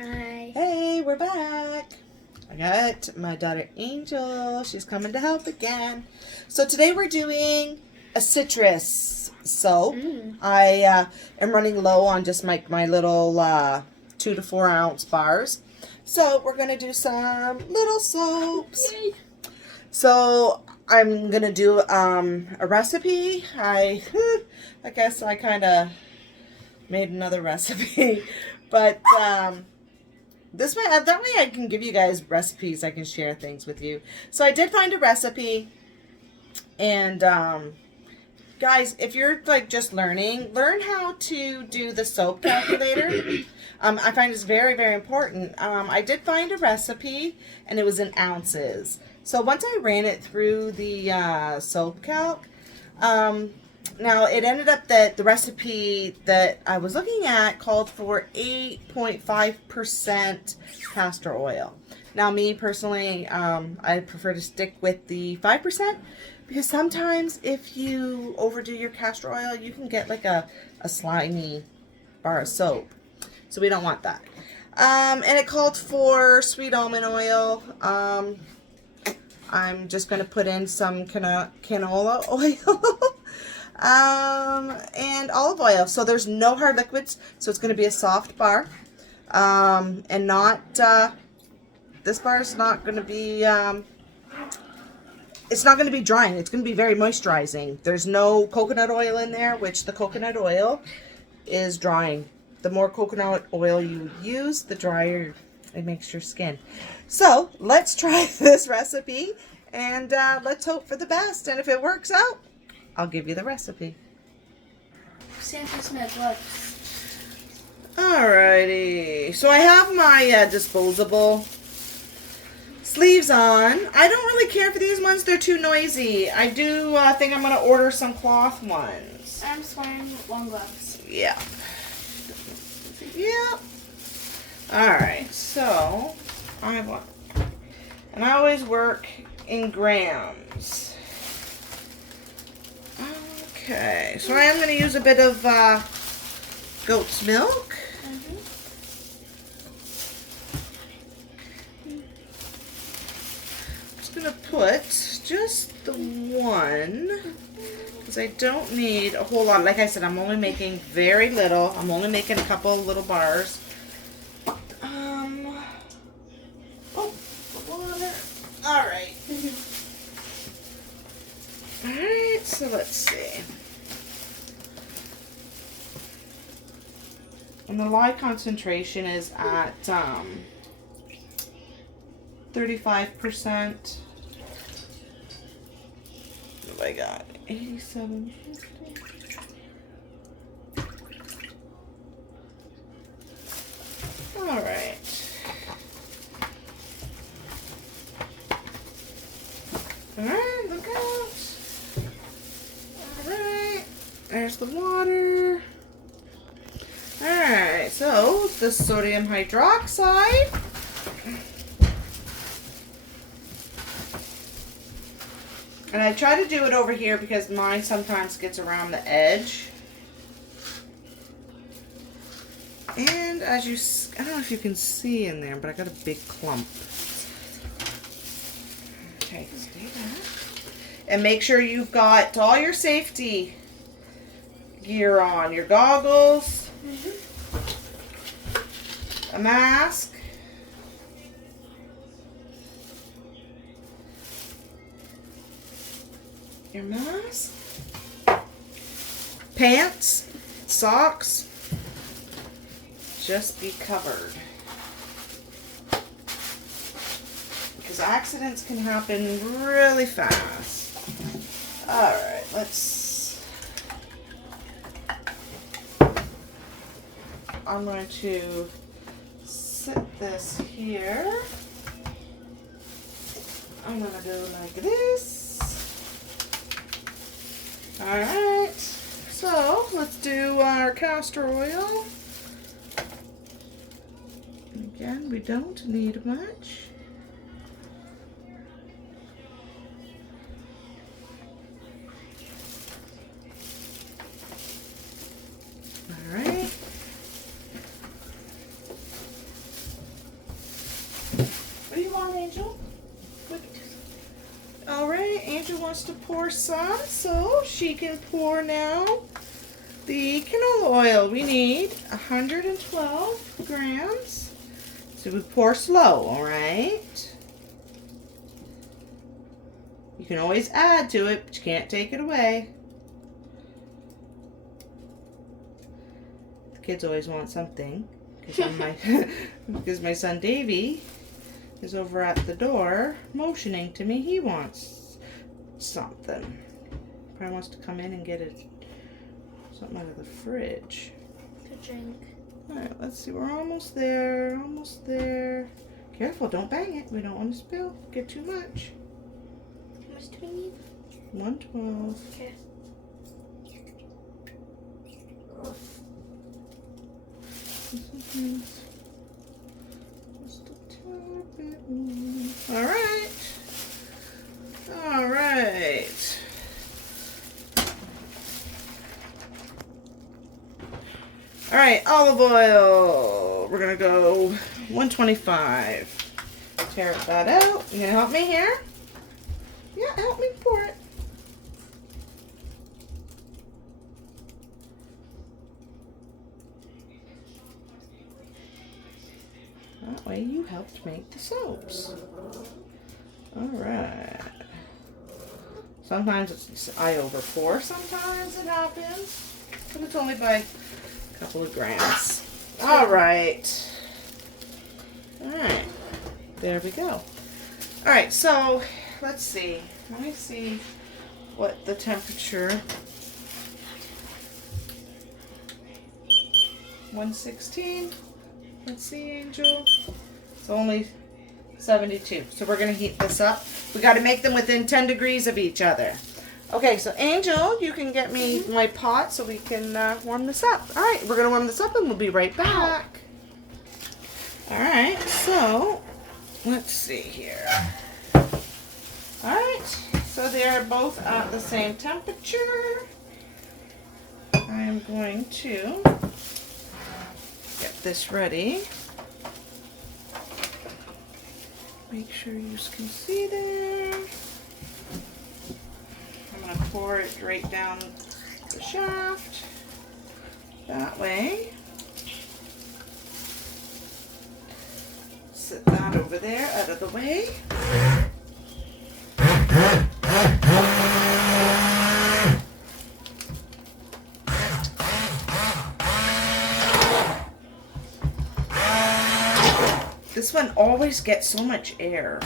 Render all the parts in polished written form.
Hi. Hey, we're back. I got my daughter Angel. She's coming to help again. So today we're doing a citrus soap. I am running low on just my little 2 to 4 ounce bars. So we're going to do some little soaps. Yay. So I'm going to do a recipe. I guess I kind of made another recipe. But this way, that way I can give you guys recipes. I can share things with you. So I did find a recipe. And guys, if you're like just learn how to do the soap calculator. I find it's very, very important. I did find a recipe, and it was in ounces. So once I ran it through the soap calc, now it ended up that the recipe that I was looking at called for 8.5% castor oil. Now me personally, I prefer to stick with the 5%. Because sometimes if you overdo your castor oil, you can get like a slimy bar of soap. So we don't want that. And it called for sweet almond oil. I'm just going to put in some canola oil. And olive oil. So there's no hard liquids. So it's going to be a soft bar. And not, this bar is not going to be, it's not going to be drying. It's going to be very moisturizing. There's no coconut oil in there, which the coconut oil is drying. The more coconut oil you use, the drier it makes your skin. So let's try this recipe and let's hope for the best. And if it works out, I'll give you the recipe. Santa's my gloves. Alrighty. So I have my disposable sleeves on. I don't really care for these ones. They're too noisy. I do think I'm going to order some cloth ones. I'm just wearing long gloves. Yeah. Yeah. Alright, so I want, and I always work in grams. Okay, so I am going to use a bit of goat's milk. Gonna put just the one because I don't need a whole lot. Like I said, I'm only making very little. I'm only making a couple little bars. Oh, water. All right. All right. So let's see. And the lye concentration is at 35%. What have I got? 87.50. All right. All right, look out. All right. There's the water. All right, so the sodium hydroxide. And I try to do it over here because mine sometimes gets around the edge. And as you, I don't know if you can see in there, but I got a big clump. Okay, let's do that. And make sure you've got all your safety gear on. Your goggles, a mask, your mask, pants, socks, just be covered. Because accidents can happen really fast. Alright, I'm going to set this here. I'm going to go like this. Alright, so let's do our castor oil. Again, we don't need much. Alright. Angel wants to pour some, so she can pour now the canola oil. We need 112 grams. So we pour slow, all right? You can always add to it, but you can't take it away. The kids always want something because my son Davey is over at the door motioning to me he wants something. Probably wants to come in and get something out of the fridge. To drink. Alright, let's see. We're almost there. Almost there. Careful, don't bang it. We don't want to spill. Get too much. How much do we need? 112. Okay. Just a tad bit more. Alright. Alright. Alright, olive oil. We're gonna go 125. Tear that out. You gonna help me here? Yeah, help me pour it. That way you helped make the soaps. Alright. Sometimes I over pour, sometimes it happens. But it's only by a couple of grams. Alright. Alright. There we go. Alright, so let's see. Let me see what the temperature. 116. Let's see, Angel. It's only 72. So we're going to heat this up. We got to make them within 10 degrees of each other. Okay, so Angel, you can get me my pot so we can warm this up. All right, we're going to warm this up and we'll be right back. All right, so let's see here. All right, so they're both at the same temperature. I'm going to get this ready. Make sure you can see there. I'm going to pour it right down the shaft. That way. Set that over there, out of the way. This one always gets so much air.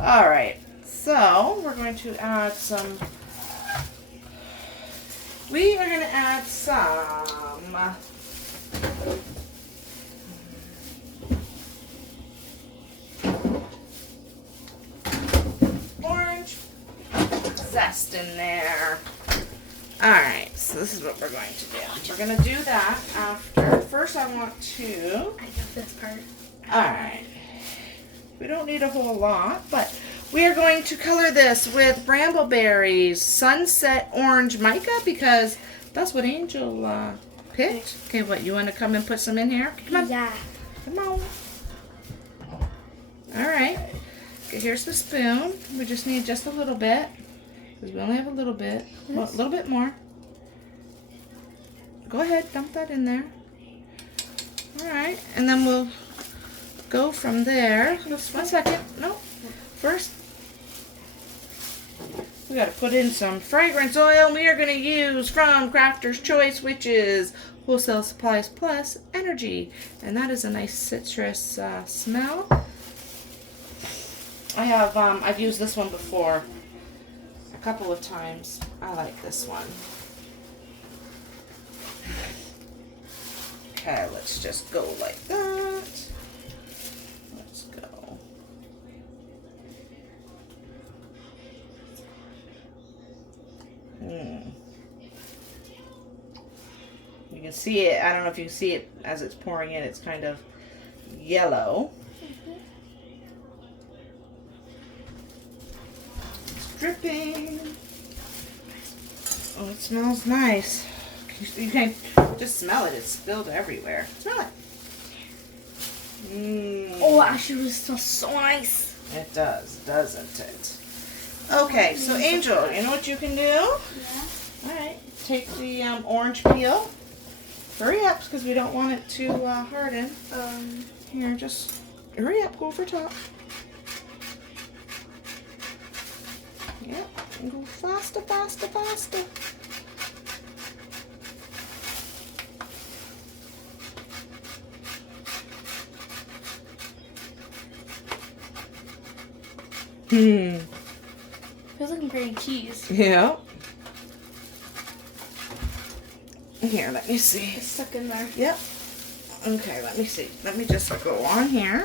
All right, so we're going to add some. We are going to add some orange zest in there. Alright, so this is what we're going to do. We're going to do that after. First I want to. I love this part. Alright. We don't need a whole lot, but we are going to color this with Brambleberries Sunset Orange Mica because that's what Angel picked. Okay, what, you want to come and put some in here? Come on. Yeah. Come on. Alright. Okay, here's the spoon. We just need just a little bit because we only have a little bit. Well, a little bit more. Go ahead, dump that in there. Alright, and then we'll go from there. Just 1 second. No. First, we got to put in some fragrance oil. We are going to use from Crafter's Choice, which is Wholesale Supplies Plus Energy. And that is a nice citrus smell. I have, I've used this one before a couple of times. I like this one. Okay, let's just go like that. Let's go. You can see it. I don't know if you can see it as it's pouring in. It's kind of yellow. dripping. Oh, it smells nice. You can just smell it. It's spilled everywhere. Smell it. Oh, actually, it smells so nice. It does, doesn't it? Okay, so Angel, you know what you can do? Yeah. All right, take the orange peel. Hurry up, because we don't want it to harden. Here, just hurry up. Go for top. Yep, and go faster, faster, faster. Feels like I'm grating cheese. Yeah. Here, let me see. It's stuck in there. Yep. Okay, let me see. Let me just go on here.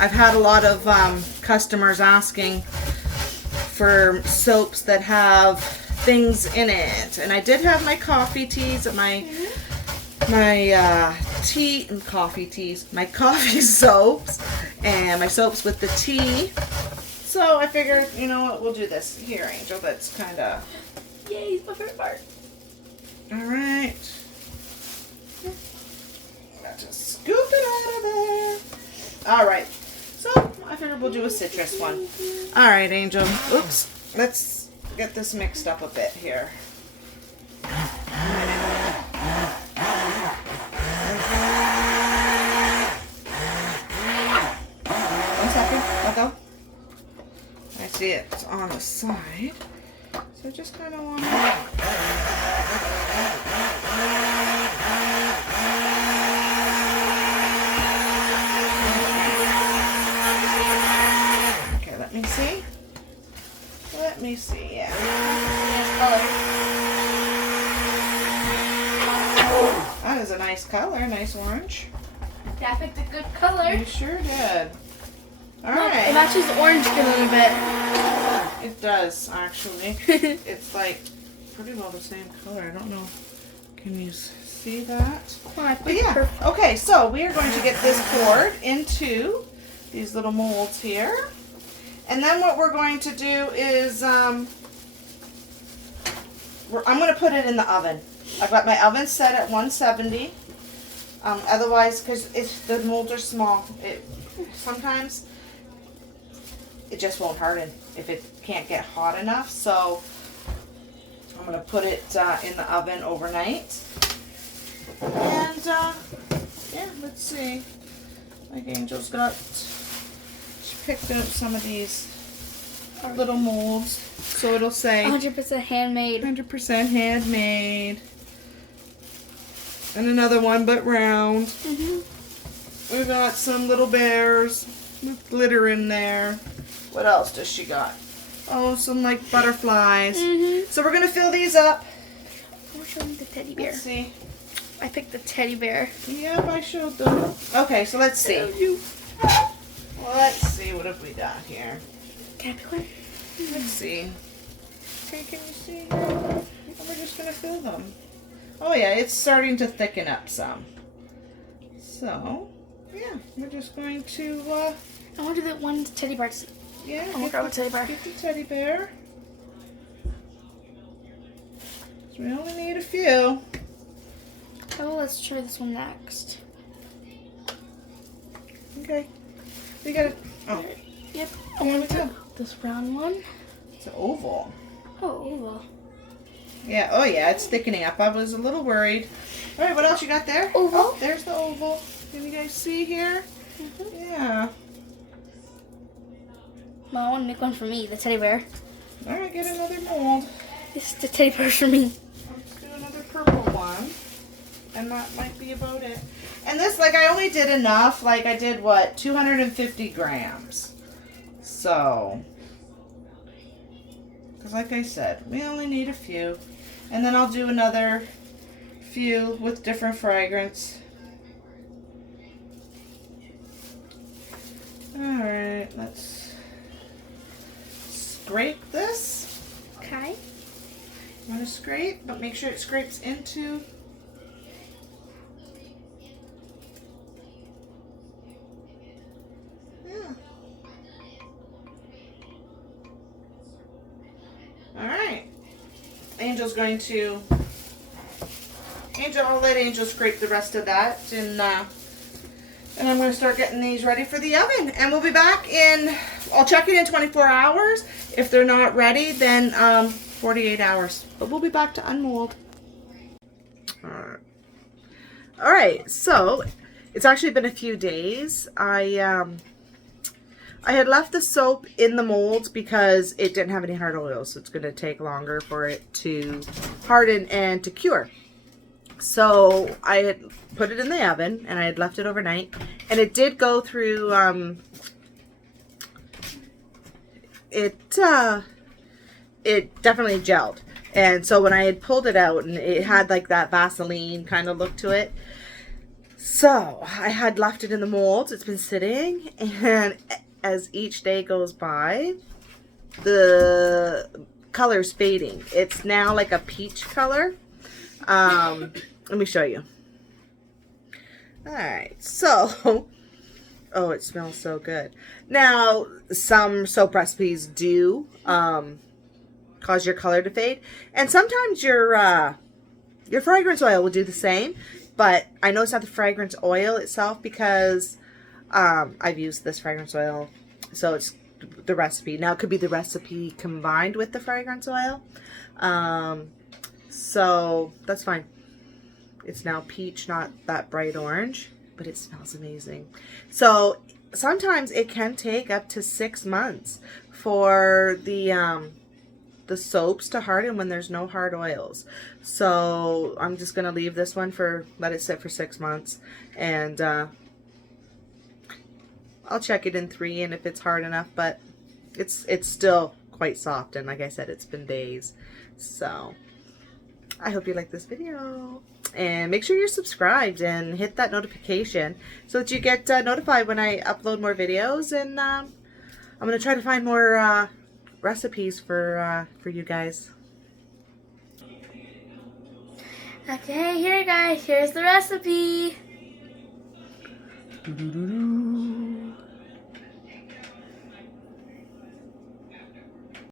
I've had a lot of customers asking for soaps that have things in it. And I did have my coffee teas at my my coffee soaps and my soaps with the tea. So I figured, you know what, we'll do this. Here, Angel, that's kind of... Yay, it's my favorite part. All right. Got to scoop it out of there. All right. So I figured we'll do a citrus one. All right, Angel. Oops. Let's get this mixed up a bit here. Go. I see it's on the side, so just kind of want to... Okay, let me see. Let me see, yeah. That is a nice color, nice orange. Yeah, I picked a good color. You sure did. All Look, right. it matches the orange a little bit. It does, actually. It's like pretty well the same color. I don't know. Can you see that? But yeah. Okay, so we are going to get this poured into these little molds here. And then what we're going to do is I'm going to put it in the oven. I've got my oven set at 170. Otherwise, because the molds are small, sometimes it just won't harden if it can't get hot enough. So I'm going to put it in the oven overnight. And yeah, let's see. Like Angel's she picked up some of these little molds. So it'll say 100% handmade. 100% handmade. And another one but round. We've got some little bears with glitter in there. What else does she got? Oh, some like butterflies. So we're going to fill these up. I'll show you the teddy bear. Let's see. I picked the teddy bear. Yep, I showed them. Okay, so let's see. Well, let's see. What have we got here? Can I pick one? Let's see. Okay, can you see? Oh, we're just going to fill them. Oh yeah, it's starting to thicken up some. So, yeah, we're just going to... I want to do the one teddy bear. Yeah, I want to grab a teddy bear. Get the teddy bear. So we only need a few. Oh, let's try this one next. Okay. We got it. Oh. Yep. I want to do this round one. It's an oval. Oh, oval. Yeah. Oh, yeah. It's thickening up. I was a little worried. All right. What else you got there? Oval. Oh, there's the oval. Can you guys see here? Yeah. Mom, I want to make one for me, the teddy bear. All right. Get another mold. This is the teddy bear for me. Let's do another purple one. And that might be about it. And this, like, I only did enough. Like, I did, what, 250 grams. So, because like I said, we only need a few. And then I'll do another few with different fragrance. Alright, let's scrape this. Okay. You want to scrape, but make sure it scrapes into... Angel's going to, I'll let Angel scrape the rest of that, and I'm going to start getting these ready for the oven. And we'll be back in, I'll check it in 24 hours. If they're not ready, then 48 hours. But we'll be back to unmold. All right, so it's actually been a few days. I had left the soap in the mold because it didn't have any hard oil, so it's going to take longer for it to harden and to cure. So I had put it in the oven and I had left it overnight, and it did go through, it definitely gelled. And so when I had pulled it out, and it had like that Vaseline kind of look to it, so I had left it in the mold. It's been sitting, and as each day goes by, the color's fading. It's now like a peach color. Let me show you. Alright, so, oh, it smells so good. Now, some soap recipes do cause your color to fade, and sometimes your fragrance oil will do the same, but I know it's not the fragrance oil itself because I've used this fragrance oil, so it's the recipe. Now, it could be the recipe combined with the fragrance oil, so that's fine. It's now peach, not that bright orange, but it smells amazing. So sometimes it can take up to 6 months for the soaps to harden when there's no hard oils. So I'm just gonna leave this one let it sit for 6 months, and I'll check it in 3, and if it's hard enough, but it's still quite soft, and like I said, it's been days. So I hope you like this video, and make sure you're subscribed and hit that notification so that you get notified when I upload more videos. And I'm gonna try to find more recipes for you guys. Okay, here guys, here's the recipe. Doo-doo-doo-doo.